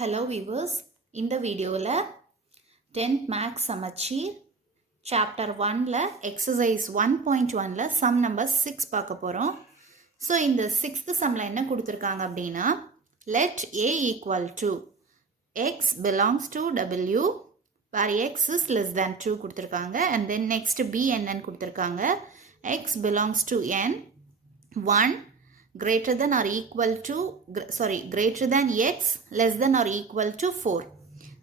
Hello viewers, இந்த வீடியோவில் 10th maths சமச்சீர் சாப்டர் 1ல எக்ஸசைஸ் 1.1ல சம் நம்பர் 6 பார்க்க போகிறோம். ஸோ இந்த 6th சம்மில் என்ன கொடுத்துருக்காங்க அப்படின்னா let a equal to x belongs to w where x is less than 2 கொடுத்துருக்காங்க. and then next b என்னன்னு கொடுத்துருக்காங்க. x belongs to n 1 greater than or equal to greater than x less than or equal to 4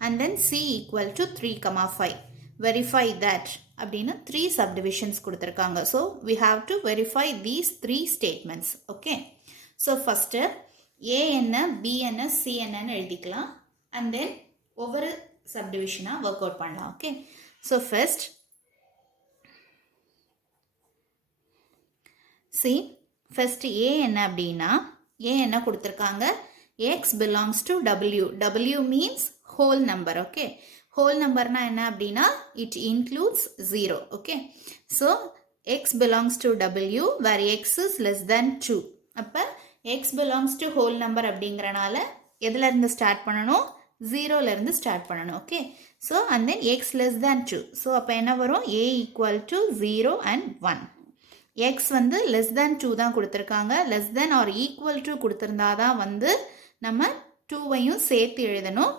and then c equal to 3,5 verify that அப்படின்னா 3 subdivisions கொடுத்திருக்காங்க. so we have to verify these 3 statements. okay, so first a என்ன b என்ன c என்னன்னு எழுதிக்கலாம் and then ஒவ்வொரு subdivision work out பண்ணலாம். okay, so first see first a என்ன அப்படின்னா a என்ன கொடுத்திருக்காங்க x belongs to w. w means whole number. okay, whole numberனா என்ன அப்படின்னா it includes 0. okay, so x belongs to w where x is less than 2. அப்ப x belongs to whole number அப்படிங்கறனால எதுல இருந்து ஸ்டார்ட் பண்ணனும் 0ல இருந்து ஸ்டார்ட் பண்ணனும். okay, so and then x less than 2. so அப்ப என்ன வரும் a equal to 0 and 1. x வந்து less than 2 தான் கொடுத்திருக்காங்க. less than or equal to கொடுத்திருந்தாதான் வந்து நம்ம 2வையும் சேர்த்து எழுதணும்.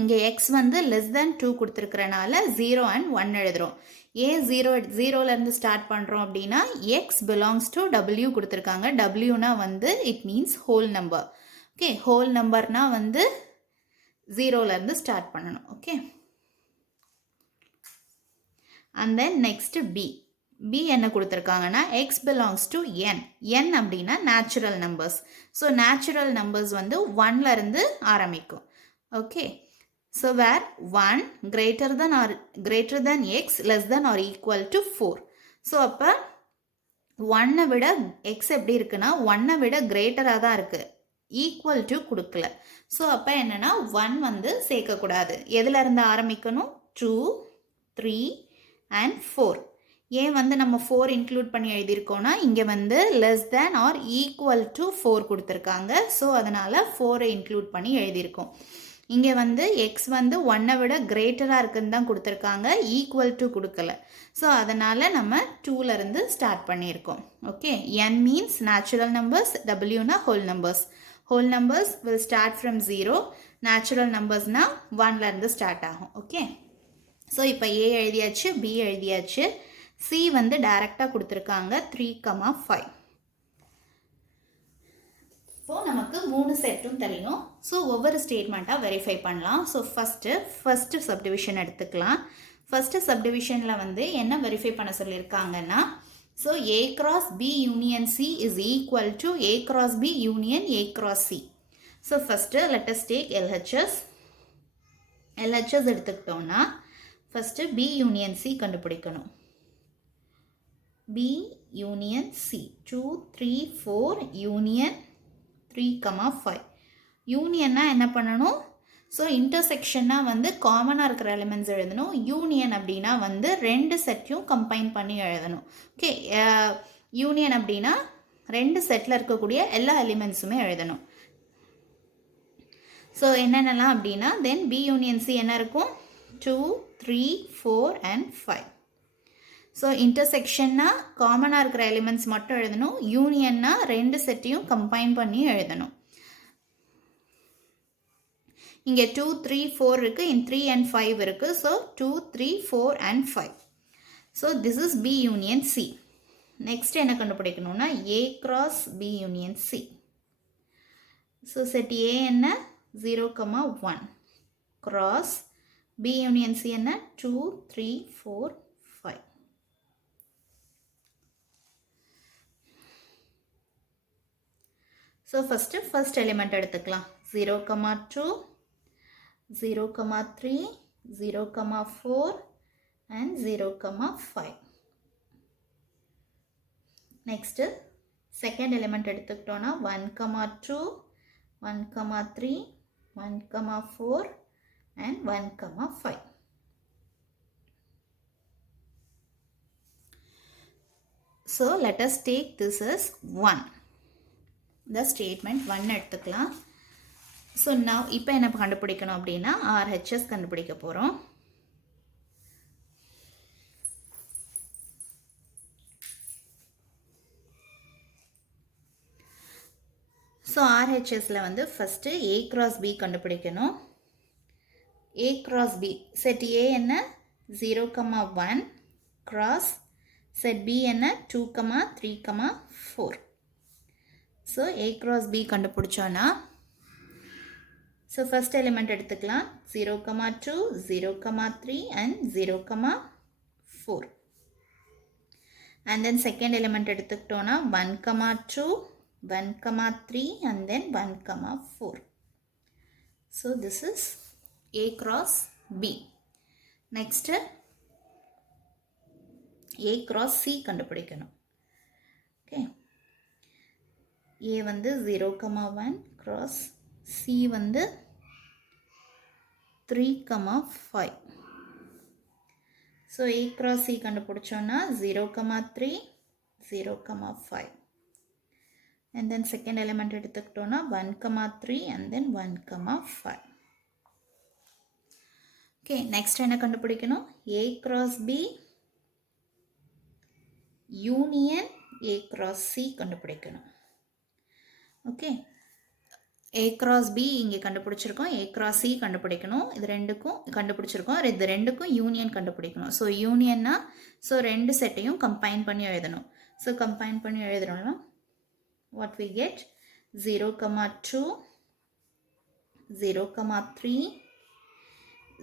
இங்கே x வந்து less than 2 கொடுத்திருக்கிறனால 0 and 1 எழுதுறோம். ஏன் 0ல இருந்து ஸ்டார்ட் பண்ணுறோம் அப்படின்னா x belongs to w கொடுத்திருக்காங்க. wனா வந்து it means whole number. okay, whole numberனா வந்து 0ல இருந்து ஸ்டார்ட் பண்ணணும். okay, and then next b. b என்ன கொடுத்திருக்காங்கன்னா x belongs to n. n அப்படின்னா natural numbers. so natural numbers வந்து 1ல இருந்து ஆரம்பிக்கும். okay, so where 1 greater than x less than or equal to 4. so அப்ப 1 விட x எப்படி இருக்குன்னா 1 விட greater-ஆ தான் இருக்கு, equal to கொடுக்கல. so அப்ப என்னன்னா 1 வந்து சேர்க்க கூடாது. எதுல இருந்து ஆரம்பிக்கணும் 2 3 and 4. ஏன் வந்து நம்ம 4 இன்க்ளூட் பண்ணி எழுதியிருக்கோம்னா இங்கே வந்து less than or equal to 4 கொடுத்துருக்காங்க. ஸோ அதனால் 4 இன்க்ளூட் பண்ணி எழுதியிருக்கோம். இங்கே வந்து x வந்து 1 விட கிரேட்டராக இருக்குன்னு தான் கொடுத்துருக்காங்க, ஈக்குவல் டு கொடுக்கல. ஸோ அதனால் நம்ம 2லேருந்து ஸ்டார்ட் பண்ணியிருக்கோம். Okay, n means natural numbers, wனா whole numbers. Whole numbers will start from 0, natural நம்பர்ஸ்னால் 1லேருந்து ஸ்டார்ட் ஆகும். ஓகே, ஸோ இப்போ a எழுதியாச்சு, b எழுதியாச்சு, c வந்து டைரக்டா கொடுத்திருக்காங்க 3,5. இப்போ நமக்கு 3 செட்டும் தெரியும். ஸோ ஒவ்வொரு ஸ்டேட்மெண்ட்டாக வெரிஃபை பண்ணலாம். ஸோ ஃபர்ஸ்ட் சப்டிவிஷன் எடுத்துக்கலாம். ஃபர்ஸ்ட் சப்டிவிஷனில் வந்து என்ன வெரிஃபை பண்ண சொல்லியிருக்காங்கன்னா so a cross b union c is equal to a cross b union a cross c. So first let us take LHS. LHS எடுத்துக்கிட்டோம்னா ஃபர்ஸ்ட்டு b union c கண்டுபிடிக்கணும். b union c 2 3 4 union 3,5. யூனியன்னா என்ன பண்ணணும், ஸோ இன்டர்செக்ஷன்னா வந்து காமனாக இருக்கிற எலிமெண்ட்ஸ் எழுதணும். யூனியன் அப்படின்னா வந்து 2 செட்டையும் கம்பைன் பண்ணி எழுதணும். ஓகே, யூனியன் அப்படின்னா 2 செட்டில் இருக்கக்கூடிய எல்லா எலிமெண்ட்ஸுமே எழுதணும். ஸோ என்னென்னலாம் அப்படின்னா தென் b union c என்ன இருக்கும் 2 3 4 and 5. ஸோ இன்டர்செக்ஷன்னா காமனாக இருக்கிற எலிமெண்ட்ஸ் மட்டும் எழுதணும். யூனியன்னா 2 செட்டையும் கம்பைன் பண்ணி எழுதணும். இங்கே 2 3 4 இருக்குது, இன் 3 and 5 இருக்குது. ஸோ 2 3 4 and 5. So this is b union c. Next என்ன கண்டுபிடிக்கணும்னா a cross b union c. So set a என்ன 0,1 cross b union c என்ன 2 3 4 5. ஸோ ஃபர்ஸ்ட் எலிமெண்ட் எடுத்துக்கலாம். 0,2 0,3 0,4 and 0,5. நெக்ஸ்ட்டு செகண்ட் எலிமெண்ட் எடுத்துக்கிட்டோன்னா 1,2 1,3 1,4 and 1,5. So let us take this as 1. The statement 1 எடுத்துக்கலாம். ஸோ நான் இப்போ என்ன கண்டுபிடிக்கணும் அப்படின்னா RHS கண்டுபிடிக்க போகிறோம். ஸோ RHSல வந்து ஃபஸ்ட்டு A cross B கண்டுபிடிக்கணும். A cross B set A என்ன 0,1 cross செட் B என்ன 2,3,4. ஸோ A cross B கண்டுபிடிச்சோன்னா ஸோ ஃபஸ்ட் எலிமெண்ட் எடுத்துக்கலாம் 0,2 0,3 and 0,4. and then second element எடுத்துக்கிட்டோன்னா 1,2 1,3 and then 1,4. so this is A cross B. next A cross C கண்டுபிடிக்கணும். okay A வந்து 0,1 cross C வந்து 3,5. so A cross C கண்டுபிடிச்சோன்னா 0,3 0,5 and then second element எடுத்துக்கிட்டோன்னா 1,3 and then 1,5. okay next என்ன கண்டுபிடிக்கணும் A cross B union A cross C கண்டுபிடிக்கணும். okay A cross B இங்கே கண்டுபிடிச்சிருக்கோம். A cross C கண்டுபிடிக்கணும். இது ரெண்டுக்கும் கண்டுபிடிச்சிருக்கோம். இது ரெண்டுக்கும் யூனியன் கண்டுபிடிக்கணும். ஸோ யூனியன்னா ஸோ ரெண்டு செட்டையும் கம்பைன் பண்ணி எழுதணும். ஸோ கம்பைன் பண்ணி எழுதுறோம்னா what we get 0,2 0,3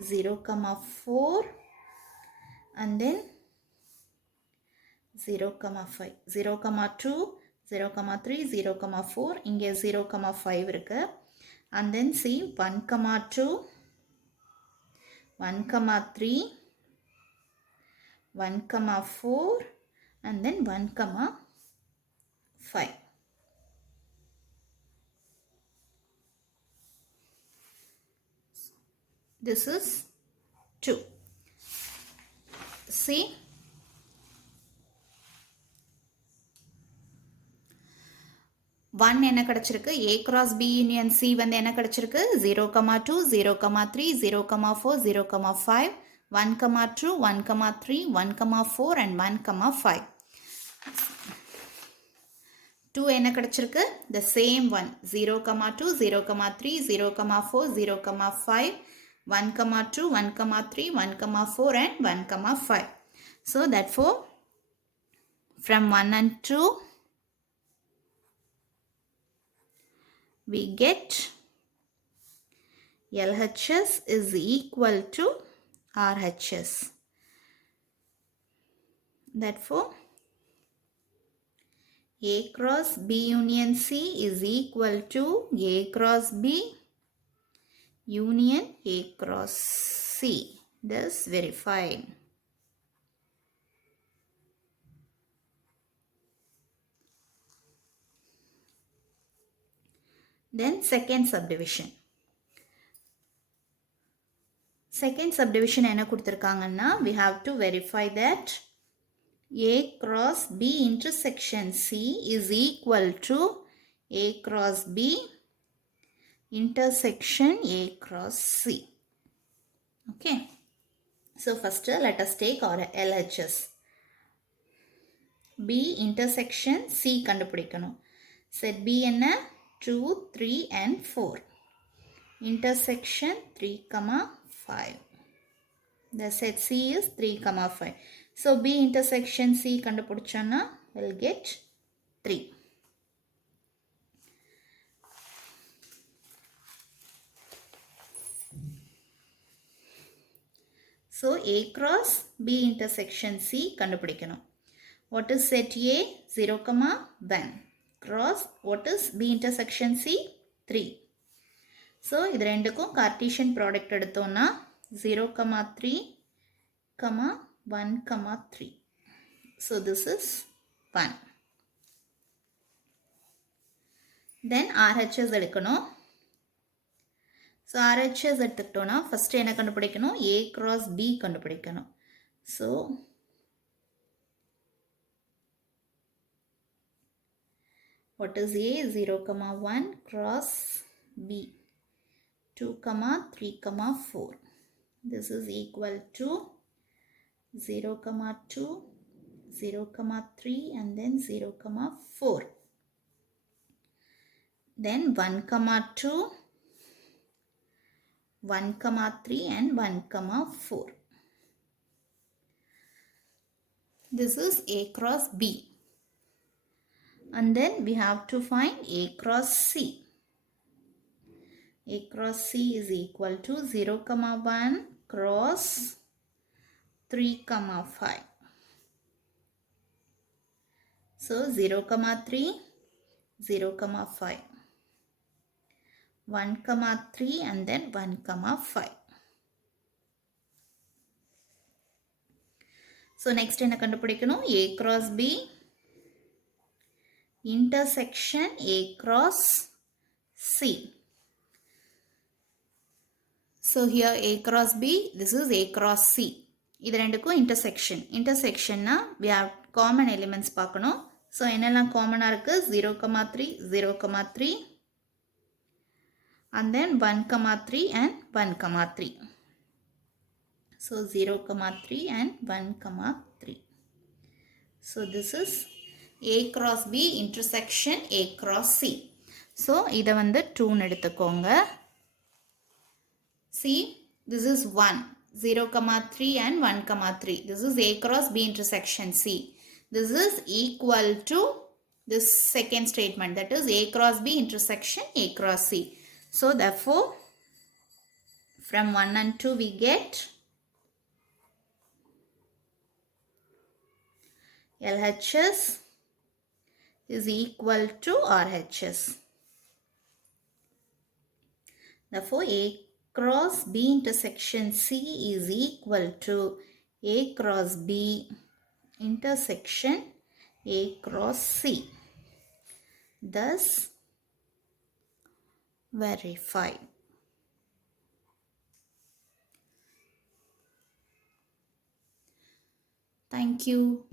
0,4 and then 0,5 0,2 0,3 0,4 இங்கே 0,5 இருக்கு and then see 1,2 1,3 1,4 and then 1,5. this is 2. see 1 என்ன கிடைச்சிருக்கு A cross B union C வந்து என்ன கிடைச்சிருக்கு 0,2 0,3 0,4 0,5 1,2 1,3 1,4 and 1,5. 2 என்ன கிடைச்சிருக்கு the same one 0,2 0,3 0,4 0,5 1,2 1,3 1,4 and 1,5. so therefore from 1 and 2 we get LHS is equal to RHS. Therefore, A cross B union C is equal to A cross B union A cross C. Thus verified. Then second subdivision. Second subdivision என்ன கொடுத்திருக்காங்கன்னா we have to verify that A cross B intersection C is equal to A cross B intersection A cross C. okay so first let us take our LHS. B intersection C கண்டுபிடிக்கணும். set B என்ன 2 3 and 4 intersection 3,5. the set C is 3,5. so B intersection C கண்டுபிடிச்சோன்னா we'll get 3. so A cross B intersection C கண்டுபிடிக்கணும். what is set A 0,1 cross what is B intersection C 3. so இது ரெண்டுக்கும் Cartesian product எடுத்தோம்னா 0,3 1,3. so this is 1. then RHS எடுக்கணும். so RHS எடுத்துக்கிட்டோம்னா first என்ன கண்டுபிடிக்கணும் A cross B கண்டுபிடிக்கணும். so what is A 0,1 cross B 2, 3, 4. This is equal to 0, 2, 0, 3 and then 0, 4. Then 1, 2, 1, 3 and 1, 4. This is A cross B. And then we have to find A cross C. A cross C is equal to 0, 1 cross 3, 5. So 0, 3, 0, 5. 1, 3 and then 1, 5. So next என்ன கண்டுபிடிக்கணும்? A cross B intersection A cross C. So here A cross B, this is A cross C. இது ரெண்டுக்கும் intersection. Intersectionனா we have common elements பார்க்கணும். So என்னெல்லாம் காமனாக இருக்கு? 0, 3, 0, 3 and then 1, 3 and 1, 3. So 0, 3 and 1, 3. So this is A cross B intersection A cross C. So இதை வந்து 2 எடுத்துக்கோங்க. See, this is 1, 0, 3 and 1, 3. This is A cross B intersection C. This is equal to this second statement, that is A cross B intersection A cross C. So therefore, from 1 and 2 we get LHS is equal to RHS. Therefore, A cross B intersection C is equal to A cross B intersection A cross C. Thus, verify. Thank you.